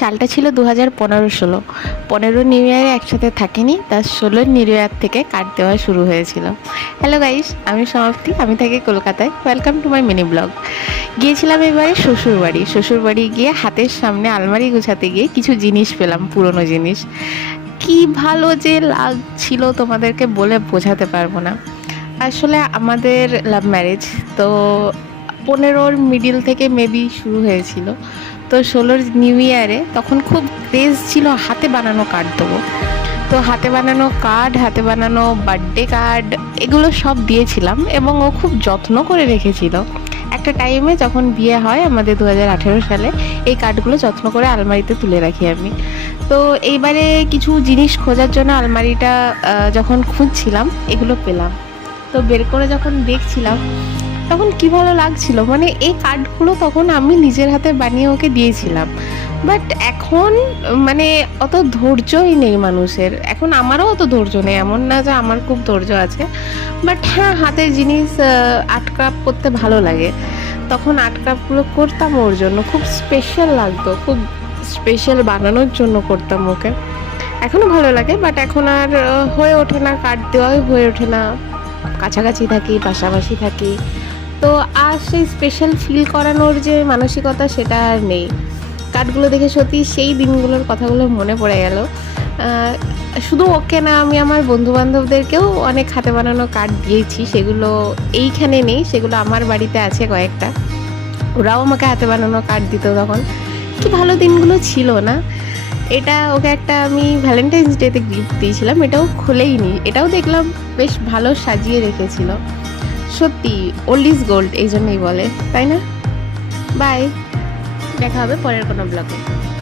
সালটা ছিল 2015-16। 15 নিউ ইয়ারে একসাথে থাকিনি, তার 16 নিউ ইয়ার থেকে কার্ড দেওয়া শুরু হয়েছিল। হ্যালো গাইস, আমি সমাপ্তি, আমি থাকি কলকাতায়। Welcome to my mini blog. গিয়েছিলাম এবারে শ্বশুরবাড়ি গিয়ে হাতের সামনে আলমারি গুছাতে গিয়ে কিছু জিনিস পেলাম, পুরনো জিনিস। কি ভালো যে লাগছিল তোমাদেরকে বলে বোঝাতে পারবো না। আসলে আমাদের লাভ ম্যারেজ তো 15-র মিডিল থেকে মেবি শুরু হয়েছিল। তো 16-র নিউ ইয়ারে তখন খুব ক্রেজ ছিল হাতে বানানো কার্ড দেবো। তো হাতে বানানো কার্ড, হাতে বানানো বার্থডে কার্ড, এগুলো সব দিয়েছিলাম এবং ও খুব যত্ন করে রেখেছিল। একটা টাইমে যখন বিয়ে হয় আমাদের 2018 সালে, এই কার্ডগুলো যত্ন করে আলমারিতে তুলে রাখি আমি। তো এইবারে কিছু জিনিস খোঁজার জন্য আলমারিটা যখন খুঁজছিলাম, এগুলো পেলাম। তো বের করে যখন দেখছিলাম তখন কি ভালো লাগছিল, মানে এই কার্ডগুলো তখন আমি নিজের হাতে বানিয়ে ওকে দিয়েছিলাম। বাট এখন মানে অত ধৈর্যই নেই মানুষের, এখন আমারও অত ধৈর্য নেই, এমন না যে আমার খুব ধৈর্য আছে। বাট হ্যাঁ, হাতের জিনিস আর্ট ক্রাফট করতে ভালো লাগে। তখন আর্ট ক্রাফটগুলো করতাম ওর জন্য, খুব স্পেশাল লাগতো, খুব স্পেশাল বানানোর জন্য করতাম ওকে। এখনও ভালো লাগে, বাট এখন আর হয়ে ওঠে না, কার্ড দেওয়াই হয়ে ওঠে না। কাছাকাছি থাকি, পাশাপাশি থাকি, তো আর সেই স্পেশাল ফিল করানোর যে মানসিকতা সেটা আর নেই। কার্ডগুলো দেখে সত্যি সেই দিনগুলোর কথাগুলো মনে পড়ে গেল। শুধু ওকে না, আমি আমার বন্ধুবান্ধবদেরকেও অনেক হাতে বানানো কার্ড দিয়েছি, সেগুলো এইখানে নেই, সেগুলো আমার বাড়িতে আছে কয়েকটা। ওরাও আমাকে হাতে বানানো কার্ড দিত তখন। কি ভালো দিনগুলো ছিল না? এটা ওকে একটা আমি ভ্যালেন্টাইন্স ডেতে গিফট দিয়েছিলাম, এটাও খোলেইনি, এটাও দেখলাম বেশ ভালো সাজিয়ে রেখেছিল। সত্যি ওল্ড ইজ গোল্ড, এই জন্যই বলে, তাই না? বাই, দেখা হবে পরের কোনো ব্লগে।